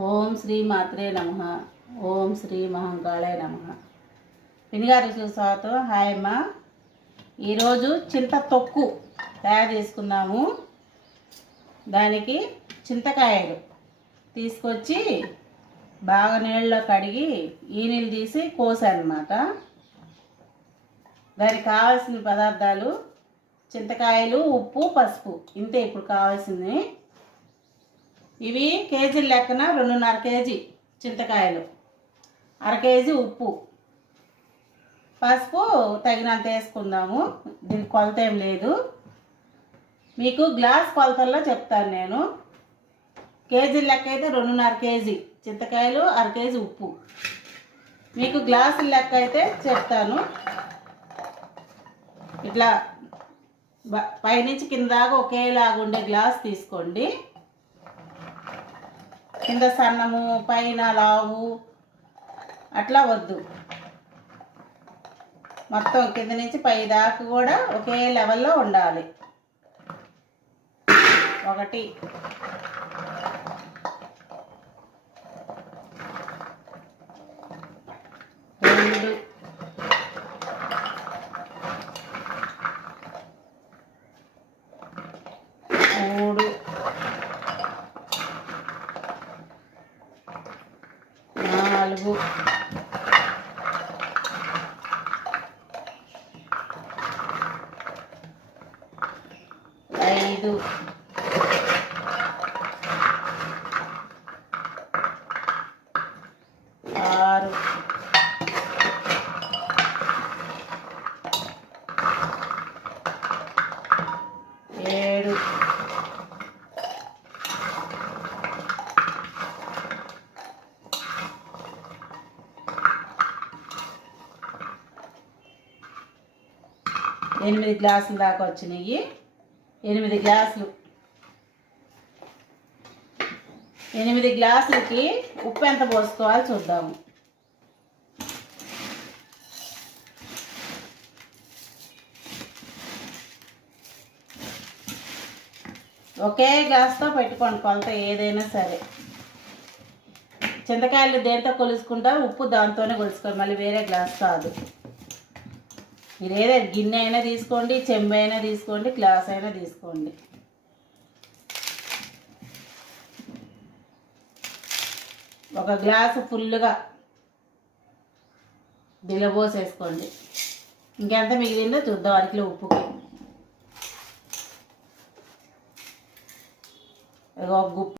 ఓం శ్రీ మాత్రే నమః. ఓం శ్రీ మహంకాళే నమః. పినిగారు స్వాగతం. హాయ్ అమ్మ. ఈరోజు చింత తొక్కు తయారు చేసుకున్నాము. దానికి చింతకాయలు తీసుకొచ్చి బాగా నీళ్ళలో కడిగి ఈనీళ్ళు తీసి కోసానమాట. దానికి కావాల్సిన పదార్థాలు చింతకాయలు, ఉప్పు, పసుపు, ఇంతే ఇప్పుడు కావాల్సింది. ఇవి కేజీల లెక్కన 2.5 కేజీ చింతకాయలు, 1/2 కేజీ ఉప్పు, పసుపు తగినంత వేసుకుందాము. దీనికి కొలత ఏం లేదు, మీకు గ్లాస్ కొలతల్లో చెప్తాను నేను. కేజీల లెక్క అయితే 2.5 కేజీ చింతకాయలు, 1/2 కేజీ ఉప్పు. మీకు గ్లాసుల లెక్క అయితే చెప్తాను. ఇట్లా పైనుంచి కింద దాకా ఒకేలాగా ఉండే గ్లాస్ తీసుకోండి. కింద సన్నము పైన లావు అట్లా వద్దు, మొత్తం కింద నుంచి పై దాకా కూడా ఒకే లెవెల్లో ఉండాలి. 1 2 3 4 5 6 7 8 గ్లాసులు దాకా వచ్చినాయి. 8 గ్లాసులు. 8 గ్లాసులకి ఉప్పు ఎంత పోసుకోవాలో చూద్దాము. ఒకే గ్లాస్తో పెట్టుకోండి కొలత ఏదైనా సరే. చింతకాయలు దేంతో కొలుసుకుంటారు, ఉప్పు దాంతోనే కొలుసుకోండి, మళ్ళీ వేరే గ్లాస్ కాదు. మీరు ఏదో గిన్నె అయినా తీసుకోండి, చెంబు అయినా తీసుకోండి, గ్లాస్ అయినా తీసుకోండి. ఒక గ్లాసు ఫుల్గా దిలబోసేసుకోండి. ఇంకెంత మిగిలిందో చూద్దాం. 1 కిలో ఉప్పుకి ఒక గుప్పు